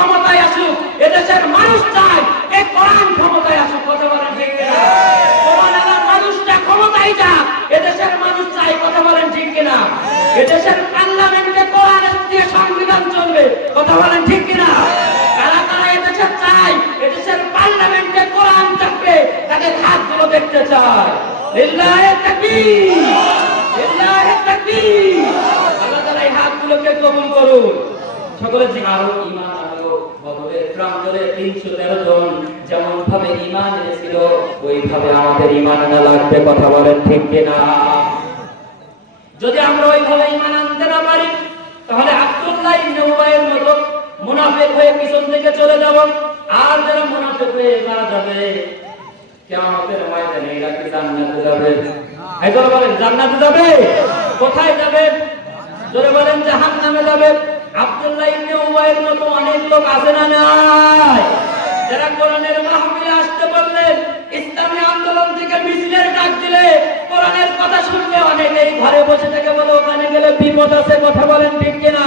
ক্ষমতায় আসুক, এদেশের মানুষ চায় এই কোরআন ক্ষমতায় আসুক। কথা বলেন ঠিক কিনা? কোরআন আলার মানুষটা ক্ষমতায় যাক, এদেশের মানুষ চায়। কথা বলেন ঠিক কিনা? এদেশের পার্লামেন্টে কোরআন দিয়ে সংবিধান চলবে। কথা বলেন ঠিক কিনা? কারা কারা এদেশে চায় এদেশের পার্লামেন্টে কোরআন থাকবে, তাদের হাতগুলো দেখতে চায়। লিল্লাহি তাকবীর, লিল্লাহি তাকবীর। আল্লাহ তাআলা এই হাতগুলোকে কবুল করুন। সকলে যে আরো ঈমান আনলো। বদরের প্রান্তরে 313 জন যেমন ভাবে ঈমান এনেছিল, ওইভাবে আমাদের ঈমান আনা লাগবে। কথা বলেন ঠিক কিনা? যদি আমরা ওইভাবে ঈমান আনতে না পারি, তাহলে আব্দুল্লাহ ইবনে উবাইয়ের মতো মুনাফিক হয়ে পিছন থেকে চলে যাব। আর যারা মুনাফিক হয়ে মারা যাবে, কিয়ামতের ময়দানে এরা কি জান্নাতে যাবে? এই জোরে বলেন, জান্নাতে যাবে? কোথায় যাবে? জোরে বলেন, জাহান্নামে যাবে। আব্দুল্লাহ ইবনে উবাইয়ের মতো অনেক লোক আছে না নাই? যারা কোরআনের মাহফিলে আসতে বললেন, ইসলামী আন্দোলন থেকে মিছিলের ডাক দিলে, কোরআনের কথা শুনলে অনেকেই ঘরে বসে থেকে বলে ওখানে গেলে বিপদ আছে। কথা বলেন ঠিক কিনা?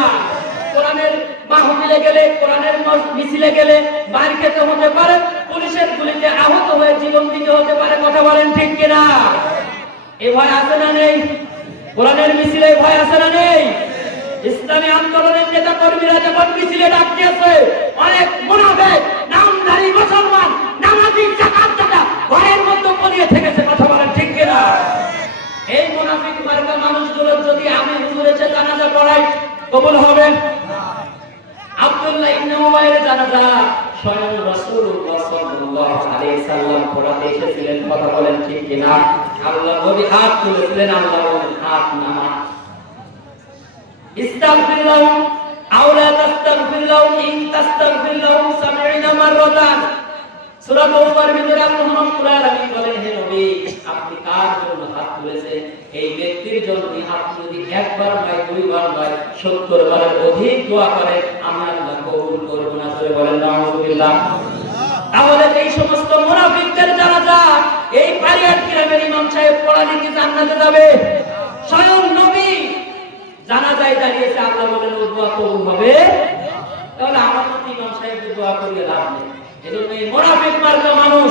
কোরআনের মাহফিলে গেলে, কোরআনের মিছিলে গেলে মার খেতে হতে পারে, পুলিশের গুলিতে আহত হয়ে জীবন দিতে হতে পারে। কথা বলেন ঠিক কিনা? এ ভয় আছে না নেই? কোরআনের মিছিলে ভয় আছে না নেই? ইসলামী আন্দোলনের নেতা কর্মীরা যখন মিছিলে ডাক দিয়েছে, অনেক মুনাফিক নামধারী মুসলমান নামাজি জাকাতদাতা ঘরের মধ্যে পড়িয়ে থেকেছে। কথা বলেন ঠিক কিনা? এই মুনাফিক মার্কা মানুষগুলোর যদি আমি হুজুর এসে জানাজা পড়াই, কবুল হবে? আব্দুল্লাহ ইবনে উবাইয়ের জানাজা স্বয়ং রাসূলুল্লাহ সাল্লাল্লাহু আলাইহি সাল্লাম পড়াতে এসেছিলেন। কথা বলেন ঠিক কিনা? আল্লাহ নবী হাত তুলেছিলেন, আল্লাহ বলেন হাত নামা। ইস্তাগফির লাহুম আও লা তাস্তাগফির লাহুম ইন তাস্তাগফির লাহুম 70 মাররাতান। সূরা তওবার ভিতরে আল্লাহ রাব্বুল আলামিন বলেন, হে নবী, আপনি কার জন্য হাত তুলেছেন? এই ব্যক্তির জন্য আপনি যদি একবার নয়, দুইবার নয়, 70 বারের অধিক দোয়া করেন, আমি আল্লাহ কবুল করব না। জোরে বলেন নাউযুবিল্লাহ। তাহলে এই সমস্ত মুনাফিকদের জানাজা এই পারিয়াট গ্রামের ইমাম সাহেব পড়ালে কি জান্নাতে যাবে? স্বয়ং নবী জানাজায় দাঁড়িয়েছে, আল্লাহ বলেন ও দোয়া কবুল হবে। তাহলে আমার তো ইমাম সাহেবের দোয়া করিয়ে লাভ নেই। এজন্য এই মুনাফিক মার্কা মানুষ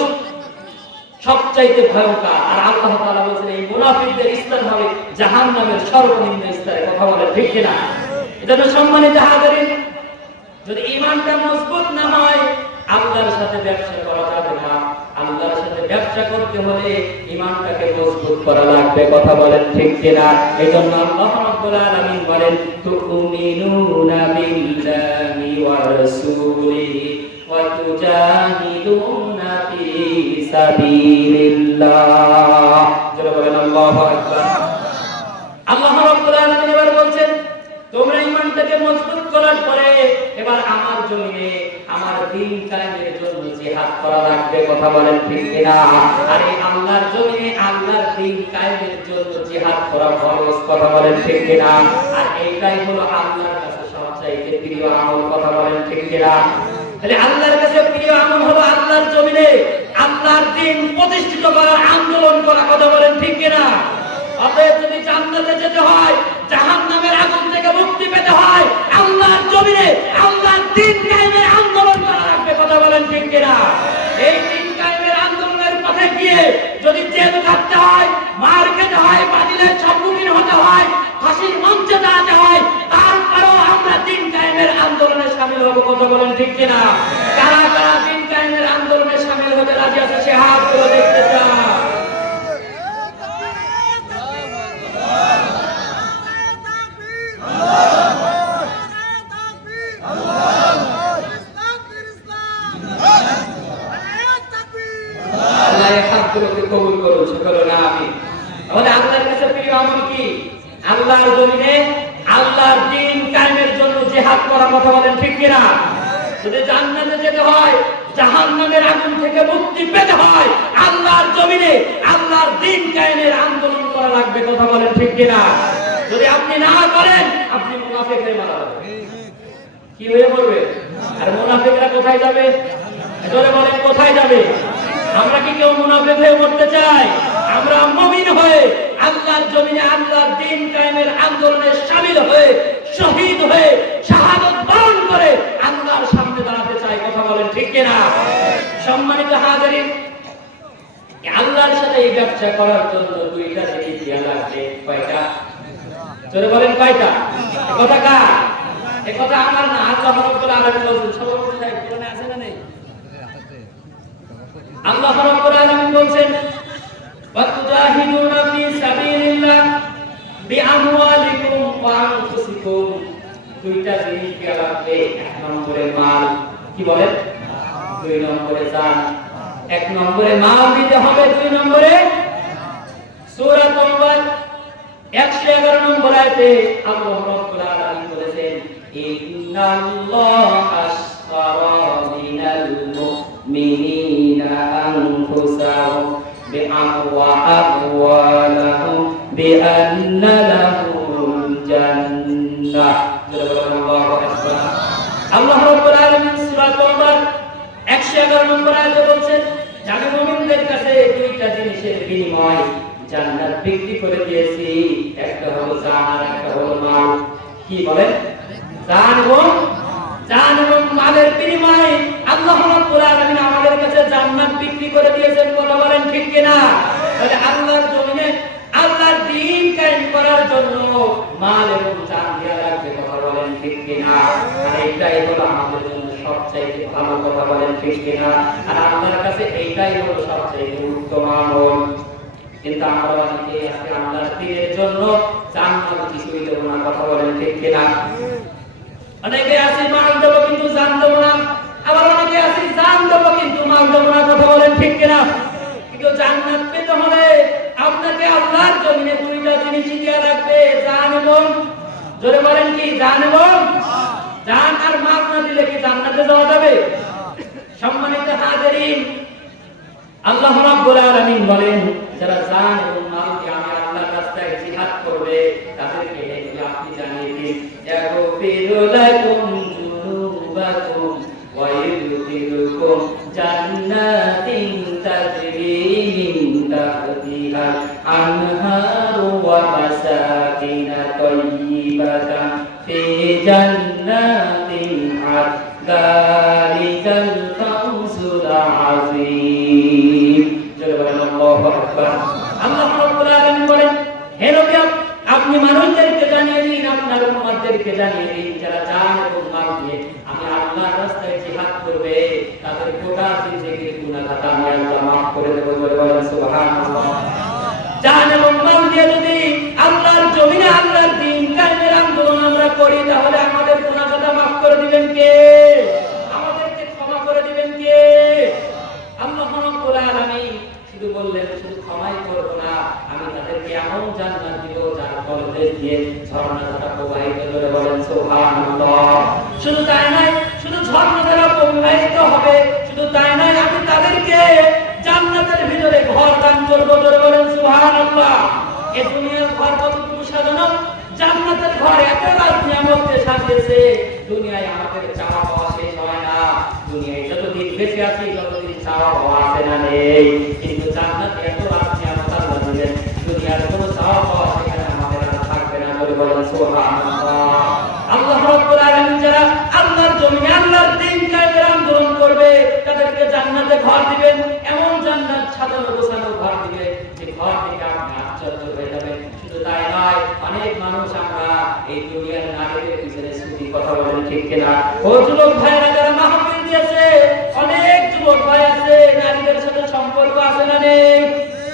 সবচাইতে ভয়ঙ্কর। আর আল্লাহ তাআলা বলেন এই মুনাফিকদের স্থান হবে জাহান্নামের সর্বনিম্ন স্তরে। কথা বলে ঠিক কিনা? এজন্য সম্মানিত হাজিরিন, যদি ঈমানটা মজবুত না হয়, আল্লাহর সাথে ব্যবসা করা যাবে না। আল্লাহর সাথে ব্যবসা করতে হলে ঈমানটাকে মজবুত করা লাগবে। কথা বলেন ঠিক কিনা? এজন্য আল্লাহ রাব্বুল আলামিন বলেন, তুমিনুনা বিল্লাহি ওয়া রাসূলিহি ওয়া তুজাহিদুনা ফি সাবিলিল্লাহ। যারা বলেন আল্লাহু আকবার। আল্লাহ রাব্বুল আলামিন এবার বলছেন, তোমরা ঈমানটাকে মজবুত করার পরে এবার আমার জমিনে আমার দ্বীন কায়েমের জন্য জিহাদ করা লাগবে। কথা বলেন ঠিক কিনা? আর এই আল্লাহর জমিনে আল্লাহর দ্বীন কায়েমের জন্য জিহাদ করা ফরজ। কথা বলেন ঠিক কিনা? আর এইটাই হলো আল্লাহর কাছে সবচাইতে প্রিয় আমল। কথা বলেন ঠিক কিনা? তাহলে আল্লাহর কাছে প্রিয় আমল হলো আল্লাহর জমিনে আল্লাহর দ্বীন প্রতিষ্ঠিত করার আন্দোলন করা। কথা বলেন ঠিক কিনা? অতএব যদি জান্নাতে যেতে হয়, জাহান্নামের আগুন থেকে মুক্তি পেতে হয়, আল্লাহর জমিনে আল্লাহর দ্বীন কায়েমের আন্দোলন করা লাগবে। কথা বলেন ঠিক কিনা? এই দ্বীন কায়েমের আন্দোলনের পথে গিয়ে যদি জেল কাটতে হয়, মার খেতে হয়, বাতিলের সম্মুখীন হতে হয়, ফাঁসির মঞ্চে দাঁড়াতে হয়, তারপরেও আমরা দ্বীন কায়েমের আন্দোলনে শামিল হব। কথা বলেন ঠিক কিনা? কারা কারা দ্বীন কায়েমের আন্দোলনে শামিল হতে রাজি আছে সে হাতগুলো দেখতে চায়। কবুল করুন সকলে না আমি। তাহলে আল্লাহর কাছে প্রিয় আমল কি? আল্লাহর জমিনে আল্লাহর দ্বীন কায়েমের জন্য জিহাদ করা। কথা বলেন ঠিক কিনা? যদি জান্নাতে যেতে হয়, জাহান্নামের আগুন থেকে মুক্তি পেতে হয়, আল্লাহর জমিনে আল্লাহর দ্বীন কায়েমের আন্দোলন করা লাগবে। কথা বলেন ঠিক কিনা? যদি আপনি না করেন, আপনি মুনাফিক হয়ে মারা যাবেন। কি হয়ে পড়বে? আর মুনাফিকরা কোথায় যাবে? জোরে বলেন কোথায় যাবে? আমরা কি কেউ মুনাফিক হয়ে মরতে চাই? আমরা মুমিন হয়ে আল্লাহর জমিনে আল্লাহর দ্বীন কায়েমের আন্দোলনে শামিল হয়ে শহীদ হয়ে শাহাদাত বরণ করে আল্লাহর সামনে দাঁড়াবো। আল্লাহর সাথে এই ব্যবসা করার জন্য দুইটা জিনিস দেয়া লাগবে। কয়টা? জোরে বলেন কয়টা? এই কথা কার? এই কথা আমার না, আল্লাহ রাব্বুল আলামিন বলেন। সভাপতি সাহেব কোরআনে আছে না নেই? আল্লাহ রাব্বুল আলামিন বলেন ওয়াতুজাহিদুনা ফি সাবিলিল্লাহ বিআমওয়ালিকুম ওয়া আনফুসিকুম। দুইটা জিনিস দেয়া লাগবে। এক নম্বরে মাল, কি বলেন? দুই নম্বরে জান। এক নম্বরে মাল দিতে হবে, দুই নম্বরে সূরা তাওবা 111 নম্বর আয়াতে আল্লাহ রাব্বুল আলামিন বলেছেন ইন্নাল্লাহা আশতারা মিনাল মুমিনিনা আনফুসাহুম বিআমওয়ালিহিম বিআন্না লাহুমুল জান্নাহ। আল্লাহু আকবার। আল্লাহ রাব্বুল আলামিন সূরা তাওবা 111 নম্বর আয়াতে বলেন আমি মুমিনদের কাছে দুইটা জিনিসের বিনিময় জান্নাত বিক্রি করে দিয়েছি, একটা হলো জান আর একটা হলো মাল। কি বলেন? জান এবং মালের বিনিময়ে আল্লাহ রাব্বুল আলামিন আমাদের কাছে জান্নাত বিক্রি করে দিয়েছেন। কথা বলেন ঠিক কিনা? তাহলে আল্লাহর জমিনে আল্লাহর দ্বীন কায়েম করার জন্য মাল এবং জান দেয়া লাগবে। কথা বলেন ঠিক কিনা? আর এইটাই হলো আমাদের জন্য সবচেয়ে ভালো। কথা বলেন ঠিক কিনা? আর আল্লাহর কাছে এইটাই হলো সবচেয়ে উত্তম আমল। কিন্তু আমরা অনেকে আজকে আল্লাহর দ্বীনের জন্য জান্নাত কিছুই দেব না। কথা বলেন ঠিক কিনা? অনেকে আছে মাল দেব কিন্তু জান দেব না, আবার অনেকে আছে জান দেব কিন্তু মাল দেব না। কথা বলেন ঠিক কিনা? কিন্তু জান্নাত পেতে হলে আপনাকে আল্লাহর জমিনে দুইটা জিনিস দেয়া লাগবে, জান এবং, জোরে বলেন কি? জান এবং জান। আর মাল না দিলে কি জান্নাতে যাওয়া যাবে? সম্মানিত হাজিরিন, আল্লাহ রাব্বুল আলামিন বলেন যারা জান এবং মাল দিয়ে আমি আল্লাহর রাস্তায় জিহাদ করবে তাদেরকে আপনি জানিয়ে দিন ইয়াগফিরু লাকুম যুনুবাকুম ওয়া ইউদখিলুকুম জান্নাতিন তাজরি মিন তাহতিহাল আনহারু ওয়া মাসাকিন তাইয়্যিবাতান ফি জান্নাতিন আদালিকাল ফাউজুল আযীম। আল্লাহু আকবার। আল্লাহ রাব্বুল আলামিন বলেন হে নবী আপনি মানুষদেরকে জানিয়ে দিন, আপনার উম্মতদেরকে জানিয়ে দিন যারা জান এবং মাল দিয়ে আমি আল্লাহর রাস্তায় জিহাদ করবে তাদের গোটা জিন্দেগির গুনাহ খাতা আমি আল্লাহ maaf করে দেব। বলেন সুবহানাল্লাহ। জান এবং মাল দিয়ে যদি আল্লাহর জমিনে আল্লাহর দ্বীন কায়েমের আন্দোলন আমরা করি তাহলে আমাদের গুনাহ খাতা maaf করে দিবেন কে? আমাদেরকে ক্ষমা করে দিবেন কে? আল্লাহ রাব্বুল আলামিন শুধু বললেন শুধু ক্ষমাই করব না, আমি তাদেরকে এমন জান্নাত দিব যার তলদেশ দিয়ে ঝর্ণা ধারা প্রবাহিত করে। বলেন সুবহানাল্লাহ। শুধু তাই নয়, শুধু ঝর্ণা ধারা প্রবাহিত হবে শুধু তাই নয়, আমি তাদেরকে জান্নাতের ভিতরে ঘর দান করব। বলেন সুবহানাল্লাহ। এই দুনিয়ার ঘর কতটুকু সাজানো, জান্নাতের ঘর এত রাজ নিয়ামতে সাজিয়েছে দুনিয়ায় আমাদের চাওয়া পাওয়া শেষ হয় না। দুনিয়ায় যতদিন বেঁচে আছি ততদিন চাওয়া পাওয়া আছে না নেই, কিন্তু জান্নাতে এত রাজ নিয়ামত আল্লাহ দিলেন দুনিয়ার কোনো চাওয়া পাওয়া সেখানে আমাদের আর থাকবে না। বলেন সুবহানাল্লাহ। আল্লাহ রাব্বুল আলামিন যারা আল্লাহর জমিনে আল্লাহর দ্বীন কায়েমের আন্দোলন করবে তাদেরকে জান্নাতে ঘর দিবেন, এমন জান্নাত সাজানো গোছানো ঘর দিবেন যে ঘর থেকে আপনি আশ্চর্য হয়ে যাবেন। শুধু তাই নয়, অনেক মানুষ আমরা এই দুনিয়ার নারীদের পিছনে ছুটি। কথা বলেন ঠিক কিনা? ও যুবক ভাইরা যারা মাহফিল দিয়েছে, অনেক যুবক ভাই আছে নারীদের সাথে সম্পর্ক আছে না নেই?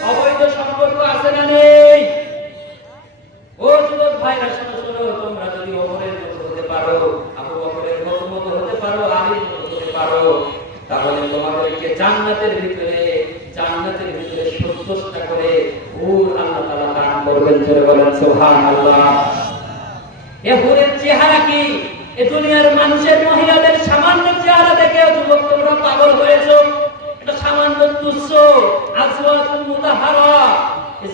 অবৈধ সম্পর্ক আছে না নেই? ও যুবক ভাইরা শোনো শোনো, তোমরা যদি ওমরের মতো হতে পারো, আবু বকরের মতো হতে পারো, আলীর মতো হতে পারো, তাহলে তোমাদেরকে জান্নাতের ভিতরে 70টা করে হুর আল্লাহ তাআলা দান করবেন। জোরে বলেন সুবহানাল্লাহ। এই হুরের চেহারা কি? এই দুনিয়ার মানুষের মহিলাদের সামান্য চেহারা দেখে যুবক তোমরা পাগল হয়েছো। এটা সামান্য তুচ্ছ আজওয়াজুল মুতাহহারা,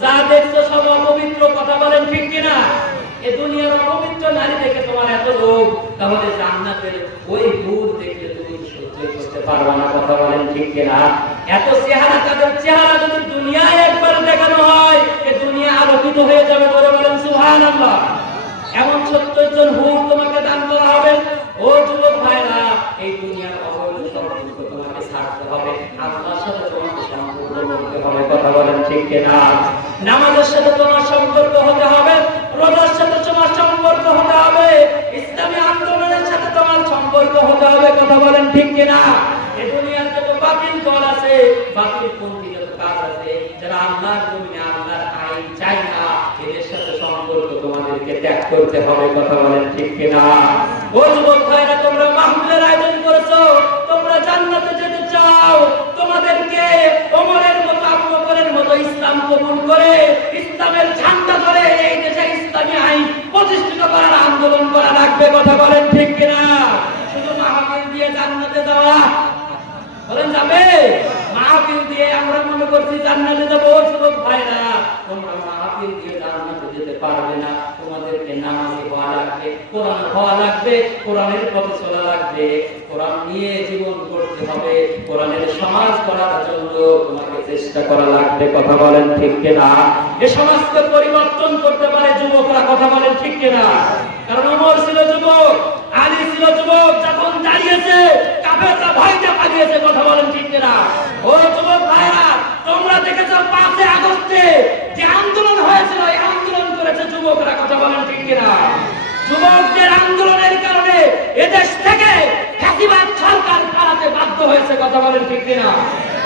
যা দেখছো সব অপবিত্র। কথা বলেন ঠিক কিনা? এই দুনিয়ার অপবিত্র নারী দেখে তোমার এত লোভ, তাহলে জান্নাতের ওই হুর দেখে তুমি সহ্য করতে পারবে না। কথা বলেন ঠিক কিনা? এত চেহারা, তাদের চেহারা যদি দুনিয়ায় একবার দেখানো হয় এই দুনিয়া আলোকিত হয়ে যাবে। বলেন সুবহানাল্লাহ। এমন 70 জন হুর তোমাকে দান করা হবে। ও যুবক ভাইরা, এই দুনিয়ার অবৈধ সম্পর্ক তোমাকে ছাড়তে হবে, আল্লাহর সাথে তোমাকে সম্পর্ক করতে হবে। কথা বলেন ঠিক কিনা? নামাজের সাথে তোমার সম্পর্ক হতে হবে, রোজার সাথে তোমার সম্পর্ক হতে হবে, ইসলামী আন্দোলনের সাথে তোমার সম্পর্ক হতে হবে। কথা বলেন ঠিক কিনা? এই দুনিয়ার যত বাতিল দল আছে, বাতিল পন্থী যত কাজ আছে, যারা আল্লাহর জমিনে আল্লাহর আইন চায় না, এদের সাথে সম্পর্ক তোমাদেরকে ত্যাগ করতে হবে। কথা বলেন ঠিক কিনা? ও যুবক ভাইরা, তোমরা মাহফিলের আয়োজন করেছো, তোমরা জান্নাতে যেতে চাও, তোমাদেরকে ওমরের মতো, আবু বকরের মতো ইসলাম কবুল করে ইসলামের ঝান্ডা ধরে এই দেশে ইসলামী আইন প্রতিষ্ঠিত করার আন্দোলন করা লাগবে। কথা বলেন ঠিক কিনা? শুধু মাহফিল দিয়ে জান্নাতে যাওয়া বলেন যাবে? মাহফিল দিয়ে আমরা মনে করছি জান্নাতে যাবো। যুবক ভাইরা, তোমরা মাহফিল দিয়ে জান্নাতে যেতে পারবে না। তোমাদেরকে নামাজি হওয়া লাগবে, কোরআন হওয়া লাগবে, কোরআনের পথে চলা লাগবে, কোরআন নিয়ে জীবন করতে হবে, কোরআনের সমাজ করার জন্য তোমাকে চেষ্টা করা লাগবে। কথা বলেন ঠিক কিনা? এই সমাজকে পরিবর্তন করতে পারে যুবকরা। কথা বলেন ঠিক কিনা? কারণ ওমর ছিল যুবক, আলী ছিল যুবক, যখন দাঁড়িয়েছে কাফেররা ভয়তে পালিয়েছে। কথা বলেন ঠিক কিনা? ও যুবক ভাইরা, তোমরা দেখেছো 5 আগস্টে যে আন্দোলন হয়েছিল, এই আন্দোলন করেছে যুবকরা। কথা বলেন ঠিক কিনা? যুবকদের আন্দোলনের কারণে এদেশ থেকে ফ্যাসিবাদ সরকার পালাতে বাধ্য হয়েছে। কথা বলেন ঠিক কিনা?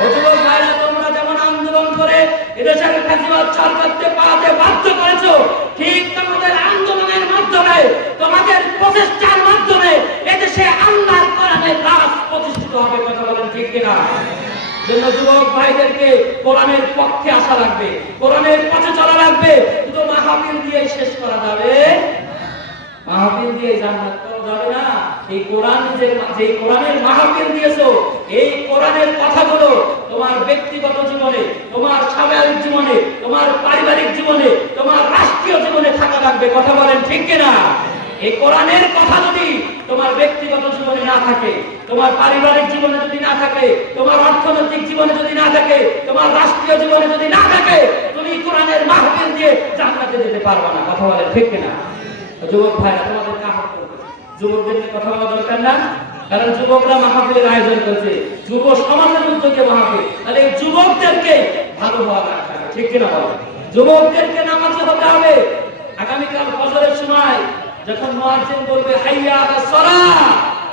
ও যুবক ভাইরা, তোমরা যেমন আন্দোলন করে এদেশের ফ্যাসিবাদ সরকারকে পালাতে বাধ্য করেছো, ঠিক তোমাদের আন্দোলনের মাধ্যমে, তোমাদের প্রচেষ্টার মাধ্যমে এদেশে আল্লাহর কোরআনের রাজ প্রতিষ্ঠিত হবে। কথা বলেন ঠিক কিনা? জন্য যুবক ভাইদেরকে কোরআনের পক্ষে আসা লাগবে, কোরআনের পথে চলা লাগবে। শুধু মাহফিল দিয়ে শেষ করা যাবে, মাহফিল দিয়ে জান্নাত পাওয়া যাবে না। এই কোরআন যে কোরআনের মাহফিল দিয়েছো, এই কোরআনের কথাগুলো তোমার ব্যক্তিগত জীবনে, তোমার সামাজিক জীবনে, তোমার পারিবারিক জীবনে, তোমার রাষ্ট্রীয় জীবনে থাকা লাগবে। কথা বলেন ঠিক কিনা? এই কোরআনের কথা যদি তোমার ব্যক্তিগত জীবনে না থাকে, তোমার পারিবারিক জীবনে যদি না থাকে, তোমার অর্থনৈতিক জীবনে যদি না থাকে, তোমার রাষ্ট্রীয় জীবনে যদি না থাকে, তুমি কোরআনের মাহফিল দিয়ে জান্নাতে যেতে পারবে না। কথা বলেন ঠিক কিনা? যুবক ভাইরা, তোমাদের কাহত করবে, যুবকদের নিয়ে কথা বলা দরকার না? কারণ যুবকরা মাহফিলের আয়োজন করছে, যুব সমাজের উদ্যোগে মাহফিল, তাহলে এই যুবকদেরকে ভালো হওয়া লাগবে। ঠিক কিনা বলেন? যুবকদেরকে নামাজি হতে হবে। আগামীকাল ফজরের সময় যখন মুয়াজ্জিন বলবে হাইয়া আলাস সালাহ,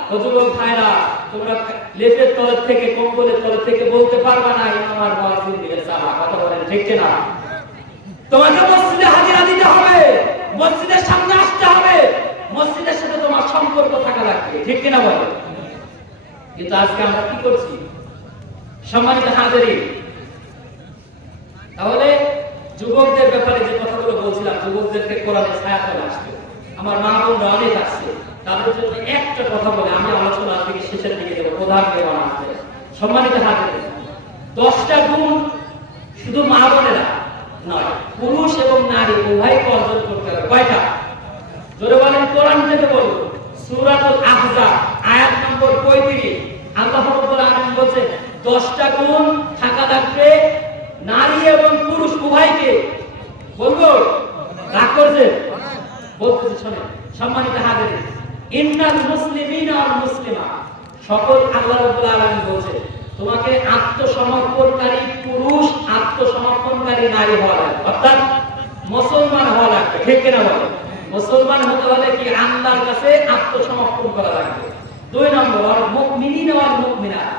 তো যুবক ভাইরা, তোমরা লেপের তরফ থেকে, কম্বলের তরফ থেকে বলতে পারবা না আমার মুয়াজ্জিন দিকে সালাহ। কথা বলেন ঠিক কিনা? তোমাকে মসজিদে হাজিরা দিতে হবে, মসজিদের সামনে আসতে হবে, মসজিদের সাথে তোমার সম্পর্ক থাকা লাগবে। ঠিক কিনা বলেন? কিন্তু আজকে আমরা কি করছি? সম্মানিত হাজিরিন, তাহলে যুবকদের ব্যাপারে যে কথাগুলো বলছিলাম, যুবকদেরকে কোরআনের ছায়াতলে আসতে, আমার মা বোনরা অনেক আসছে, তাদের জন্য একটা কথা বলে আমি আলোচনা থেকে শেষের দিকে দেবো। প্রধান মেহমান আসছে। সম্মানিত হাজিরিন, 10টা গুণ শুধু মা বোনেরা নয়, পুরুষ এবং নারী উভয়কে অর্জন করতে হবে। কয়টা? জোরে বলেন। কোরআন থেকে বলুন, সূরাতুল আহজাব আয়াত নম্বর 35, আল্লাহ রাব্বুল আলামিন বলেন 10টা গুণ থাকা লাগবে নারী এবং পুরুষ উভয়কে। বলবো? রাগ করছেন? বলতেছি শুনে। সম্মানিত হাজিরিন, ইন্নাল মুসলিমিনা ওয়াল মুসলিমাত, সকল আল্লাহ রাব্বুল আলামিন বলেন তোমাকে আত্মসমর্পণকারী পুরুষ, আত্মসমর্পণকারী নারী হওয়া লাগবে, অর্থাৎ মুসলমান হওয়া লাগবে। ঠিক কিনা বলেন? মুসলমান হতে হলে কি আল্লাহর কাছে আত্মসমর্পণ করা লাগবে। 2 নম্বর, মুমিনিন ওয়াল মুমিনাত,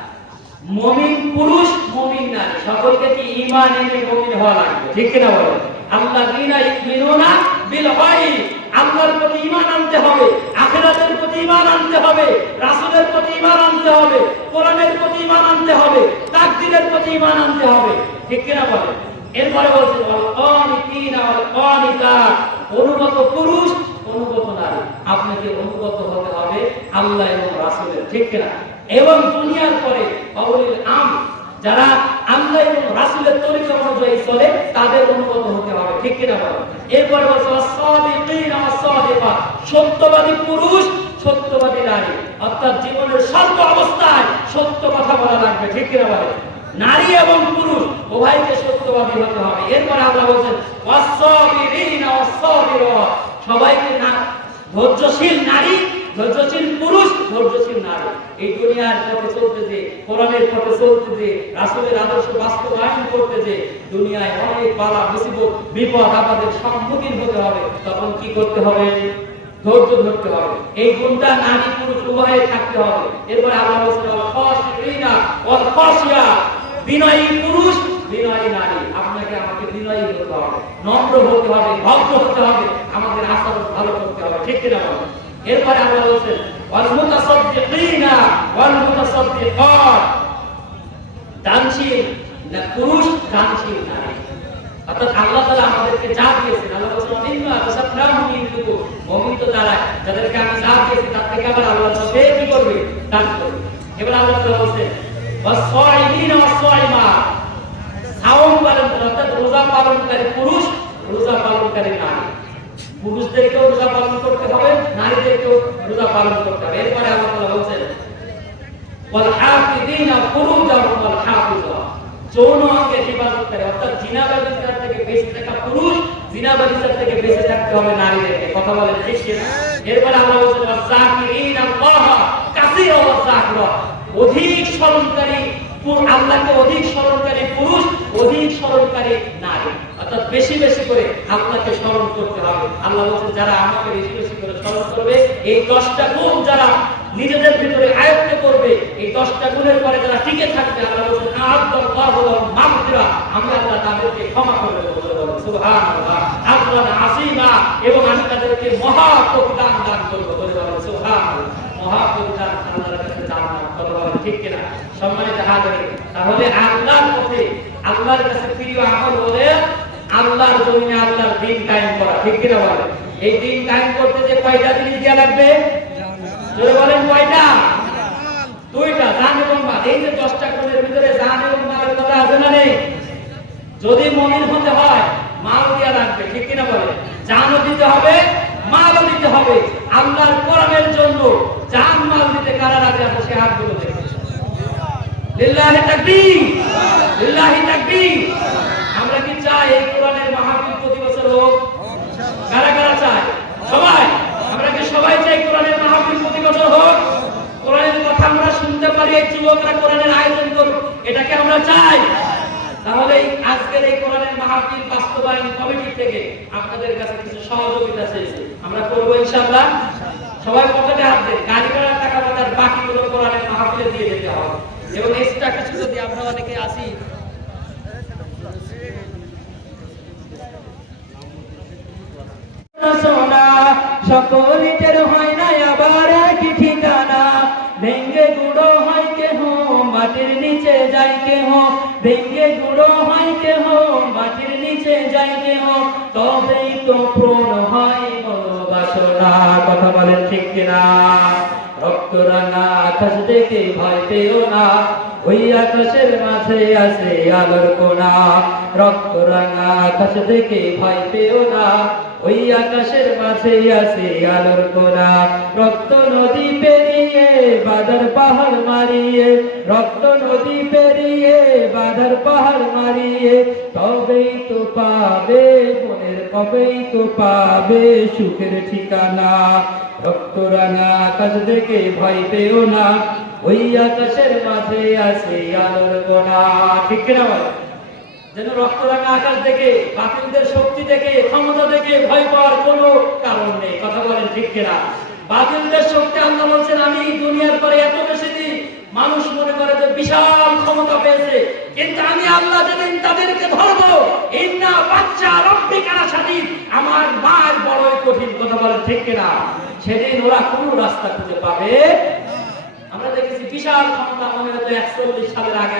মুমিন পুরুষ, মুমিন নারী সকলকে কি ঈমান এনে মুমিন হওয়া লাগবে। ঠিক কিনা বলেন? আল্লাযীনা ইউমিনুনা বিল গায়ব, আল্লাহর প্রতি ঈমান আনতে হবে, আখিরাতের প্রতি ঈমান আনতে হবে, রাসূলের প্রতি ঈমান আনতে হবে, কোরআনের প্রতি ঈমান আনতে হবে, তাকদীরের প্রতি ঈমান আনতে হবে। ঠিক কিনা বলেন? এরপরে বলছেন ওয়াল কানিতিনা ওয়াল কানিতাত, অনুগত পুরুষ, অনুগত নারী। আপনাকে অনুগত হতে হবে আল্লাহ এবং রাসূলের। ঠিক কিনা? এবং দুনিয়ার পরে আউলিল আমর, যারা আল্লাহ এবং রাসূলের তরিকা অনুযায়ী চলে, তাদের অনুগত হতে হবে। ঠিক কিনা বলেন? এরপরে বলছে ওয়াস-সাদিকিনা ওয়াস-সাদিকাত, সত্যবাদী পুরুষ, সত্যবাদী নারী, অর্থাৎ জীবনের সর্ব অবস্থায় সত্য কথা বলা লাগবে। ঠিক কিনা বলেন? নারী এবং পুরুষ উভয়কে সত্যবাদী হতে হবে। এরপরে আল্লাহ বলেন ওয়াস-সাবিরিনা ওয়াস-সাবিরাত, সবাইকে ধৈর্যশীল নারী, ধৈর্যশীল পুরুষ, ধৈর্যশীল নারী। এই দুনিয়ার পথে চলতে যে, কোরআনের পথে চলতে যে, রাসূলের আদর্শ বাস্তবায়ন করতে যে দুনিয়ায় অনেক বালা মুসিবত বিপদ আমাদের সম্মুখীন হতে হবে, তখন কি করতে হবে? ধৈর্য ধরতে হবে। এই গুণটা নারী পুরুষ উভয়ে থাকতে হবে। এরপর আল্লাহ বলেছেন খাশিঈনা ওয়াল খাশিয়া, বিনয়ী পুরুষ বিনয়ী নারী। আপনাকে আমাকে বিনয়ী হতে হবে, নম্র হতে হবে, ভদ্র হতে হবে, আমাদের আচরণ ভালো করতে হবে, ঠিক কিনা বলেন? এরপরে আল্লাহ বলেছেন ওয়াল মুতাসাদ্দিকিনা ওয়াল মুতাসাদ্দিকাত, দানশীল পুরুষ, দানশীল নারী। অর্থাৎ আল্লাহ তাআলা আমাদেরকে যা দিয়েছেন, আল্লাহ বলেছেন ইন্না তাসাদদাহু মিনকু, মুমিন তো তারা যাদেরকে আমি যা দিয়েছি তার থেকে আবার আল্লাহ সে কি করবে? দান করবে। এবার আল্লাহ তাআলা বলেছেন ওয়াস-সাইমিনা ওয়াস-সাইমাত, সাওম পালন করে, অর্থাৎ রোজা পালনকারী পুরুষ, রোজা পালনকারী নারী। পুরুষদেরকেও রোজা পালন করতে হবে, নারীদেরকেও রোজা পালন করতে হবে। এরপরে আল্লাহ তাআলা বলেছেন ওয়াল হাফিযিনা ফুরুজাহুম ওয়াল হাফিযা, যৌন অঙ্গের হেফাজতকারী, অর্থাৎ জিনাবাজির থেকে বেঁচে থাকা পুরুষ, জিনাবাজির থেকে বেঁচে থাকতে হবে নারীদেরকে। কথা বলেন ঠিক কিনা? এরপর আল্লাহ বলেছেন ওয়াযাকিরিনা আল্লাহ কাসীরা ওয়াযাকিরা, অধিক স্মরণকারী, আল্লাহকে অধিক স্মরণকারী পুরুষ, অধিক স্মরণকারী নারী। অর্থাৎ বেশি বেশি করে আল্লাহকে স্মরণ করতে হবে। আল্লাহ বলেছেন যারা আমাকে বেশি বেশি করে স্মরণ করবে, এই 10টা গুণ যারা নিজেদের ভিতরে আয়ত্ত করবে, এই 10টা গুণের পরে যারা টিকে থাকবে, আল্লাহ বলেছেন আ'আদাল্লাহু লাহুম মাগফিরা, আমি আল্লাহ তাদেরকে ক্ষমা করে দেব। সুবহানাল্লাহ। আজরান আসীমা, এবং আমি তাদেরকে মহা প্রতিদান দান করব। সুবহানাল্লাহ। মহা প্রতিদান আল্লাহর কাছে জান্নাত। কথা বলেন ঠিক কিনা? সম্মানিত হাজিরিন, তাহলে আল্লাহর পথে, আল্লাহর কাছে প্রিয় আমল হলো আল্লাহর জমিনে আল্লাহর দ্বীন কায়েম করা, ঠিক কিনা বলেন? এই দ্বীন কায়েম করতে যে কয়টা জিনিস দেয়া লাগবে? জোরে বলেন কয়টা? 2টা, জান এবং মাল। এই যে 10টা গুণের ভিতরে জান এবং মালের কথা আছে না নেই? যদি মুমিন হতে হয় মাল দেয়া লাগবে, ঠিক কিনা বলেন? জানও দিতে হবে, মালও দিতে হবে। আল্লাহর কোরআনের জন্য জান মাল দিতে কারা রাজি আছে? সে হাতগুলো দেখে। লিল্লাহি তাকবীর, লিল্লাহি তাকবীর। আমরা কি চাই এই কোরআনের মাহফিল প্রতি বছর হোক? কারা কারা চায়? সবাই। আমরা কি সবাই চাই কোরআনের মাহফিল প্রতি বছর হোক? কোরআনের কথা আমরা শুনতে পারি, এই যুবকরা কোরআনের আয়োজন করুক, এটাকে আমরা চাই। তাহলে আজকের এই কোরআনের মাহফিল বাস্তবায়ন কমিটি থেকে আপনাদের কাছে কিছু সহযোগিতা চেয়েছি, আমরা করব ইনশাআল্লাহ। সবাই পকেটে হাত দেন, গাড়ি ভাড়ার টাকা বাজার বাকিগুলো কোরআনের মাহফিলে দিয়ে যেতে হবে। এবং এক্সট্রা কিছু যদি আমরা অনেকে আসি, সোনা সকলিটের হয় না আবার কি ঠিকানা, ভেঙ্গে গুঁড়ো হয় কেহ মাটির নিচে যায় কেহ, ভেঙ্গে গুঁড়ো হয় কেহ মাটির নিচে যায় কেহ, তবেই তো পূর্ণ হয় মনোবাসনা। কথা বলেন ঠিক কিনা? রক্ত রাঙা আকাশ দেখে ভয় পেও না, ওই আকাশের মাঝে আছে আলোর কোনা। রক্ত রাঙা আকাশ দেখে ভয় পেও না, ওই আকাশের মাঝে আছে আলোর কোনা। রক্ত নদী পেরিয়ে বাঁধার পাহাড় মারিয়ে, রক্ত নদী পেরিয়ে বাঁধার পাহাড় মারিয়ে, তবেই তো পাবে মনের, কবেই তো পাবে সুখের ঠিকানা। রক্ত রাঙা আকাশ দেখে ভয় পেও না, ওই আকাশের মাঝে আছে আলোর কোনা। ঠিক কিনা বলে? যেন রক্ত রাঙা আকাশ দেখে, বাতিলদের শক্তি দেখে, ক্ষমতা দেখে ভয় পাওয়ার কোনো কারণ নেই। কথা বলেন ঠিক কিনা? বাতিলদের শক্তি, আল্লাহ বলছেন আমি দুনিয়ার পরে এত বেশি দিই, মানুষ মনে করে যে বিশাল ক্ষমতা পেয়েছে, কিন্তু আমি আল্লাহ যেদিন তাদেরকে ধরবো, ইন্না বাচ্চা রব্বিকা শাদীদ, আমার মার বড়ই কঠিন। কথা বলেন ঠিক কিনা? সেদিন ওরা কোনো রাস্তা খুঁজে পাবে। আমরা দেখেছি বিশাল ক্ষমতা মনে হতো 41 সালের আগে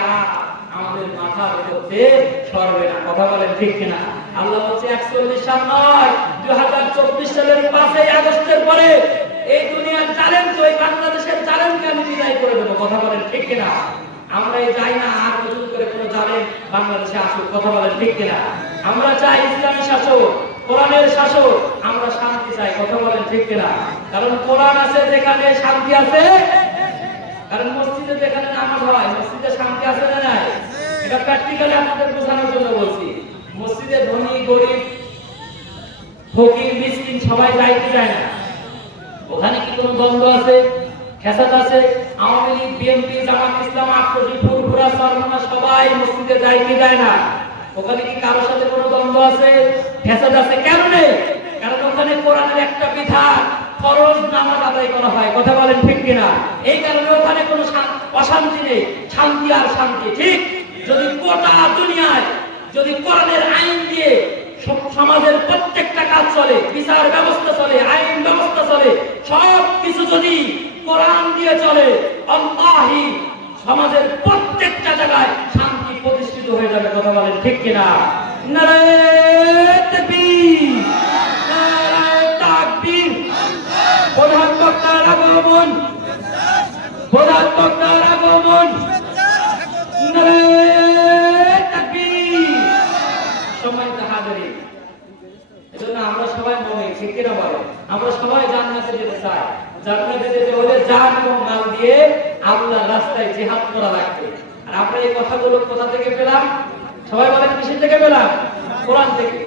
আমাদের মাথার উপরে সরবে না। কথা বলেন ঠিক কিনা? আল্লাহ বলছে 41 সাল নয়, 2024 সালের 5 আগস্টের পরে এই দুনিয়ার চ্যালেঞ্জ, ওই বাংলাদেশের চ্যালেঞ্জকে আমি বিদায় করে দেবো। কথা বলেন ঠিক কিনা? আমরা এই চাই না আর নতুন করে কোনো চ্যালেঞ্জ বাংলাদেশে আসুক। কথা বলেন ঠিক কিনা? আমরা চাই ইসলামী শাসক, কোরআনের শাসক, আমরা শান্তি চাই। কথা বলেন ঠিক কিনা? কারণ কোরআন আছে যেখানে শান্তি আছে, কারণ মসজিদে যেখানে নামাজ হয় মসজিদে শান্তি আছে না নাই? এটা প্র্যাকটিক্যালি আপনাদের বোঝানোর জন্য বলছি। মসজিদে ধনী গরিব ফকির মিসকিন সবাই যাইতে চায় না, ওখানে কি কোনো দ্বন্দ্ব আছে, ফ্যাসাদ আছে? আওয়ামী লীগ, বিএনপি, জামাত ইসলাম, আটরশি, ফুরফুরা, সরমনা সবাই মসজিদে যায় কি যায় না? ওখানে কি কারোর সাথে কোনো দ্বন্দ্ব আছে, ফ্যাসাদ আছে? কেন নেই? কারণ ওখানে কোরআনের একটা বিধান, ফরজ নামাজ আদায় করা হয়। কথা বলেন ঠিক কিনা? এই কারণে ওখানে কোনো অশান্তি নেই, শান্তি আর শান্তি। ঠিক যদি গোটা দুনিয়ায় যদি কোরআনের আইন দিয়ে সমাজের প্রত্যেকটা কাজ চলে, বিচার ব্যবস্থা চলে, আইন ব্যবস্থা চলে, সব কিছু যদি কোরআন দিয়ে চলে, আল্লাহি সমাজের প্রত্যেকটা জায়গায় শান্তি প্রতিষ্ঠিত হয়ে যাবে। কথা বলেন ঠিক কিনা? নারায়ে তাকবীর, নারায়ে তাকবীর। প্রধান বক্তার আগমন, প্রধান বক্তার আগমন। নারায়ে তাকবীর। সম্মানিত হাজিরিন, এজন্য আমরা সবাই মনে ঠিক কিনা বলেন, আমরা সবাই জান্নাতে যেতে চাই। জান্নাতে যেতে হলে জান এবং মাল দিয়ে আল্লাহর রাস্তায় জিহাদ করা লাগবে। আর আমরা এই কথাগুলো কোথা থেকে পেলাম? সবাই বলেন কিসের থেকে পেলাম? কোরআন থেকে।